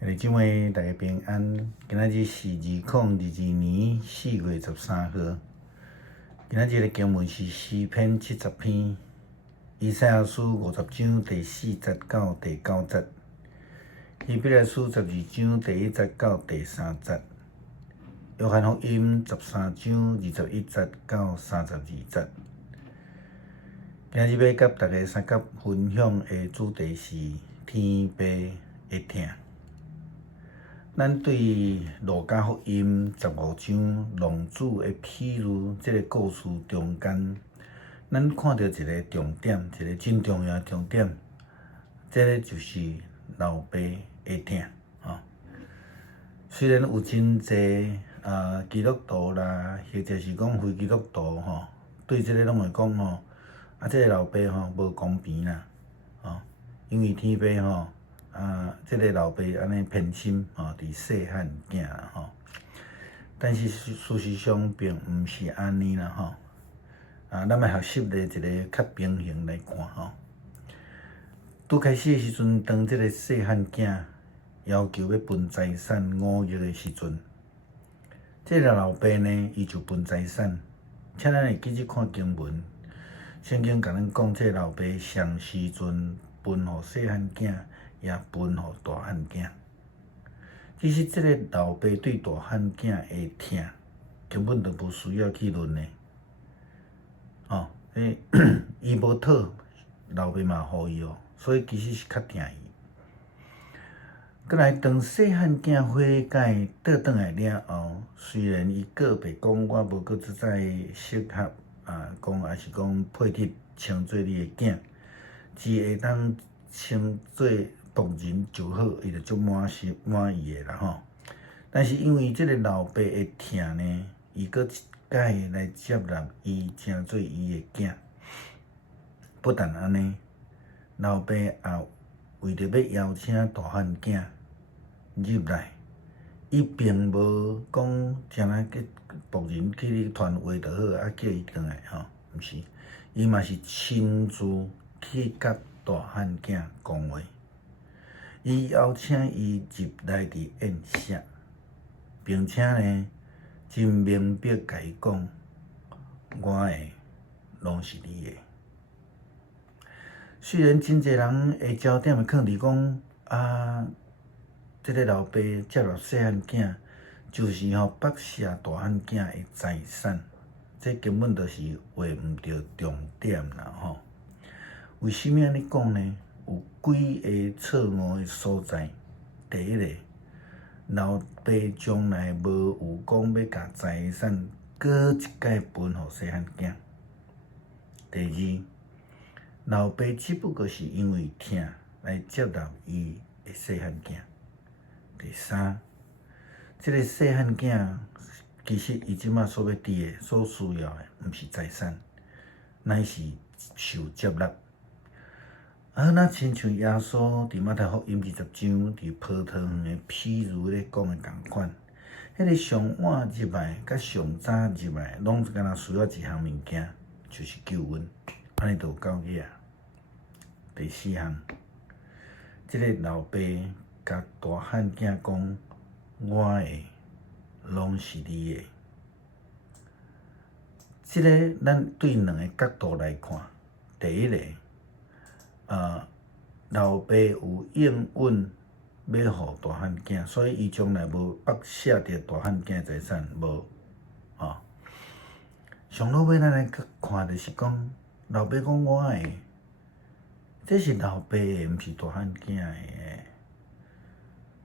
弟兄姊妹，大家平安。今仔日是2022年4月13号。今仔日的经文是诗篇70篇，以赛亚书50章第4节到第9节，希伯来书12章第1节到第3节，约翰福音13章21节到32节。今日要甲大家三角分享的主题是天父的疼。咱对路加福音15章浪子的比喻这个故事中间，咱看到一个重点，一个真重要的重点，这个就是老爸的疼。虽然有真侪基督徒啦，或者是讲非基督徒对这个拢会讲这个老爸无公平啦，因为天父这个老爸安尼偏心伫细汉囝啦但是事实上并毋是安尼啦咱要学习咧一个较平衡来看拄开始的时阵，当这个细汉囝要求要分财产5亿的时阵，这个老爸呢，伊就分财产。请咱会记去看经文，圣经甲咱讲，这个老爸上时阵分互细汉囝，也分互大汉囝。其实这个老爸对大汉囝的疼，根本就无需要去论的。伊无讨，老爸嘛互伊所以其实是较疼伊。过来，当细汉囝悔改倒转来了后，虽然伊个别讲我无搁再适合讲也是讲配替称做你的囝，只会当称做仆人就好，伊就足满意的啦但是因为这个老爸的疼呢，伊搁一改来接纳伊，成做伊的囝。不但安尼，老爸也为着要邀请大汉囝入来，伊并无讲像咱个仆人去你传话就好，叫伊转来毋是，伊嘛是亲自去甲大汉囝讲话，伊邀请伊入来伫宴舍，并且呢，真明白甲伊讲，我的拢是你的。虽然真侪人的焦点会放伫讲这个老爸接纳细汉囝，就是剥削大汉囝的财产，这根本就是画毋着重点啦为什么安尼讲呢？有几个错误的所在。第一个，老爸将来无有讲要甲财产搁一摆分互细汉囝。第二，老爸只不过是因为疼来接纳伊的细汉囝。第三，这个细汉囝其实伊即马所要得的、所需要的，毋是财产，乃是受接纳。那亲像耶稣伫马太福音20章伫葡萄园的譬喻咧讲的共款，迄个上晚入来甲上早入来，拢敢若需要一项物件，就是救恩，安尼就有够野。第四项，这个老爸甲大汉囝讲，我的拢是你的。这个咱对两个角度来看，第一个，老爸有应允要互大汉囝，所以伊将来无剥削着大汉囝财产，无上落尾咱来看就是讲，老爸讲我的，这是老爸的，毋是大汉囝的。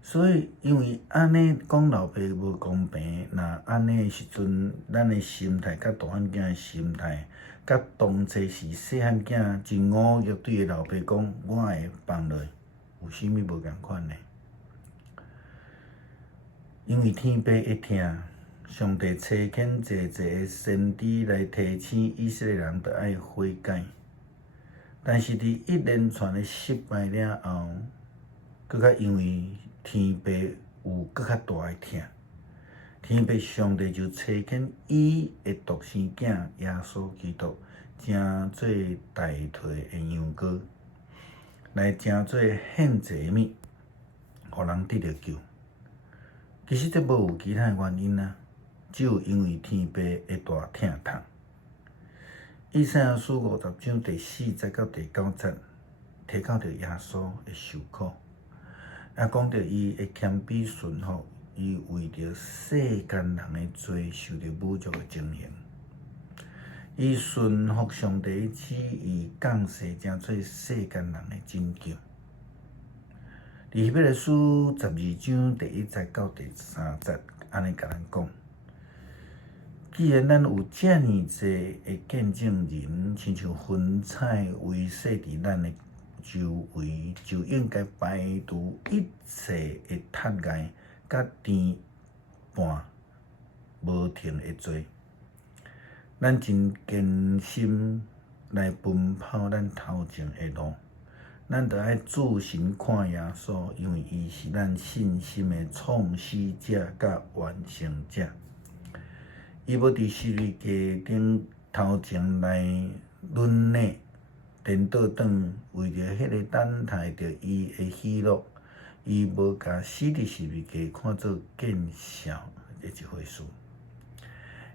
所以，因为安尼讲老爸无公平，那安尼的时阵，咱的心态甲大汉囝的心态，甲当初是细汉囝真5月对个老爸讲，我会放落，有啥物无共款呢？因为天父会疼，上帝差遣济的先知来提醒以色列人着爱悔改，但是伫一连串的失败了后，搁较因为天父有搁较大的疼，天父上帝就差遣伊的独生囝耶稣基督，成做代替的羊羔，来成做献祭物，互人得到救。其实这无有其他原因啊，只有因为天父的大疼痛。以赛亚书50章第4节到第9节，提到着耶稣的受苦，也讲着伊会谦卑顺服，伊为着世间人的罪受着侮辱的情形。伊顺服上帝旨意，降世成做世间人的拯救。伫彼个书12章第1节到第3节，安尼甲咱讲：既然咱有遮尔济的见证人，亲像云彩围设伫咱的周围，就应该排除一切的杀害，甲颠簸无停的罪。咱真艰辛来奔跑咱头前的路，咱着爱注神看耶稣，因为伊是咱信心的创始者甲完成者。伊要伫十字架顶头前来忍耐，颠倒转，为着迄个等待着伊的喜乐，伊无甲死伫十字架看作见笑的一回事。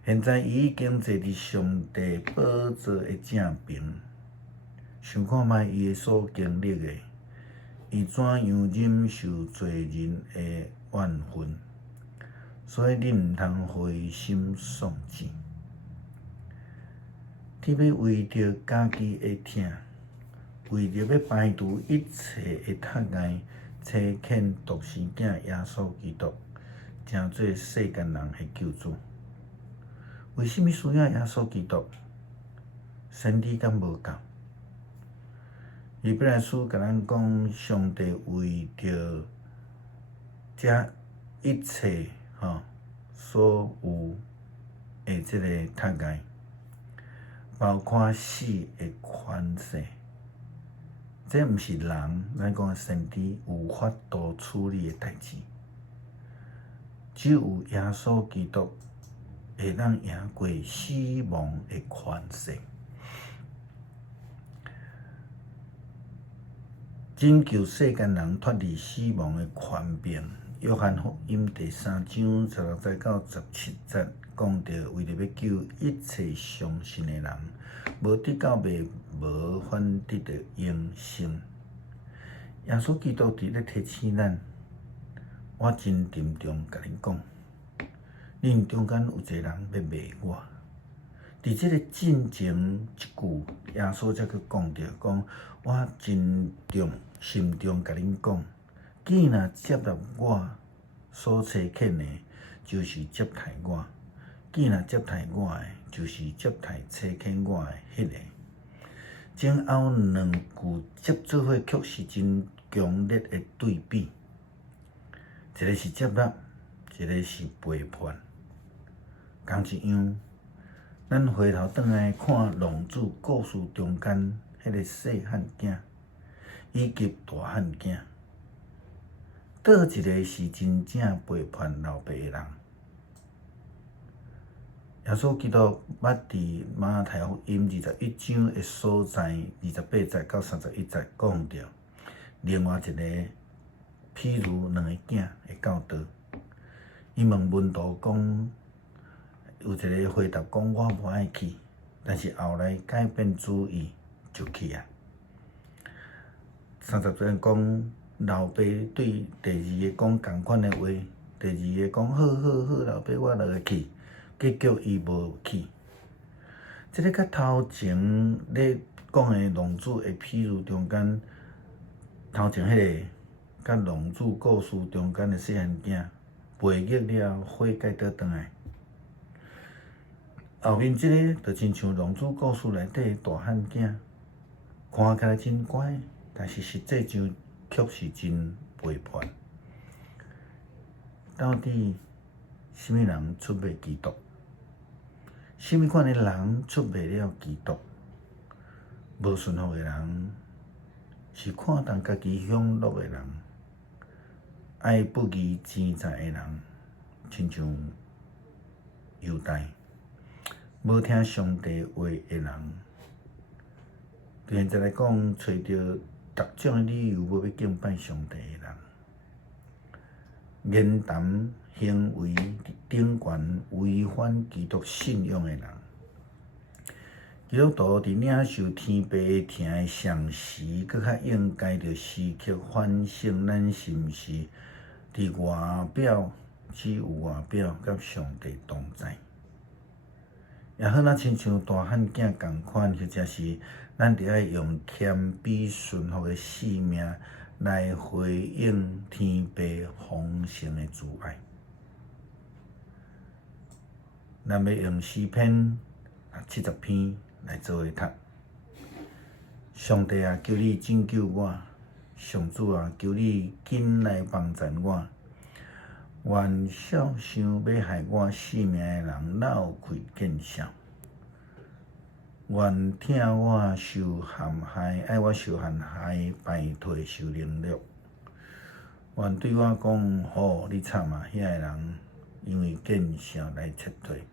现在伊已经坐伫上帝宝座的正边，想看觅伊所经历的，伊怎样忍受罪人的怨恨，所以你毋通灰心丧志。你要为着家己的疼，为着要排除一切的杀害，差遣独生囝耶稣基督，成做世间人的救主。为什么需要耶稣基督？身体敢无够？伊本来书甲咱讲，上帝为着这一切所有的这个杀害，包括死的权势，这毋是人咱讲身体有法度处理的代志，只有耶稣基督会当赢过死亡的权势，拯救世间人脱离死亡的权柄。约翰福音第3章16节到17节讲着，为着要救一切相信的人，无得到灭无，反得到永生。耶稣基督伫咧提醒咱，我真郑重甲恁讲。恁中间有一个人要卖我，伫即个进前一句，耶稣才去讲着，讲我真心中甲恁讲，既若接纳我所差遣的，就是接待我；既若接待我的，就是接待差遣我的迄个。前后两句接做伙，却是真强烈的对比，一个是接纳，一个是背叛。同一样，咱回头转来看《浪子》故事中间迄个细汉囝以及大汉囝，倒一个是真正背叛老爸的人？耶稣基督捌伫马太福音21章的所在28节到31节讲着，另外一个譬如两个囝会到倒，伊问门徒讲。有一个回答讲我无爱去，但是后来改变主意就去啊。30节讲老爸对第二个讲同款的话，第二个讲好好好，老爸我就会去，结果伊无去。这个甲头前咧讲的浪子的譬如中间，头前迄个甲浪子故事中间的细汉囝背逆了，火解倒转来。后面即个就亲像浪子故事内底大汉囝，看起来真乖，但是实际上却是真背叛。到底什么人出卖基督？什么款的人出卖了基督？无顺服的人，是看重家己享乐的人，爱不义钱财的人，亲像犹大。无听上帝话的人，现在来讲，找到各种的理由要敬拜上帝的人，言谈行为顶悬违反基督信仰的人。基督徒伫领受天父疼的上时，搁较应该着时刻反省，咱是毋是伫外表只有外表，甲上帝同在。也好，咱亲像大汉囝共款，或者是咱着爱用谦卑顺服的性命来回应天父丰盛的慈爱。咱要用诗篇70篇来做为读。上帝啊，求你拯救我；上主啊，求你紧来帮助我。愿少想要害我性命的人闹开见笑。愿听我受陷害，爱我受陷害，摆脱受凌辱。愿对我讲，好，你惨啊！遐个人因为见笑来撤退。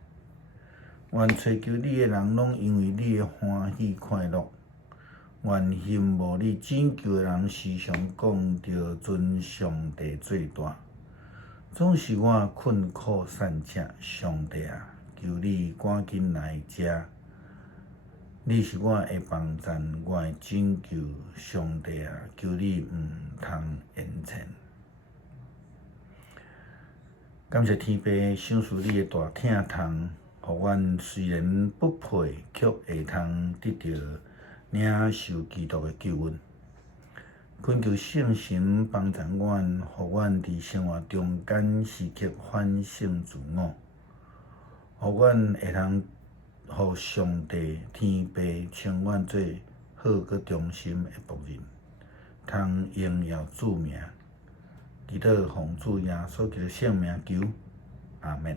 愿追求你的人，拢因为你的欢喜快乐。愿羡慕你拯救的人，时常讲着尊上帝最大。总是我困苦散者，上帝啊，求你赶紧来遮。你是我的帮助，我的拯救，上帝啊，求你毋通言前。感谢天父赏赐你的大疼痛，互阮虽然不配，却会通得到领受基督的救恩。恳求圣神帮助阮，互阮伫生活中间时刻反省自我，互阮会通互上帝天父称阮做好佮忠心的仆人，通荣耀主名。祈祷奉主耶稣基督圣名求，阿门。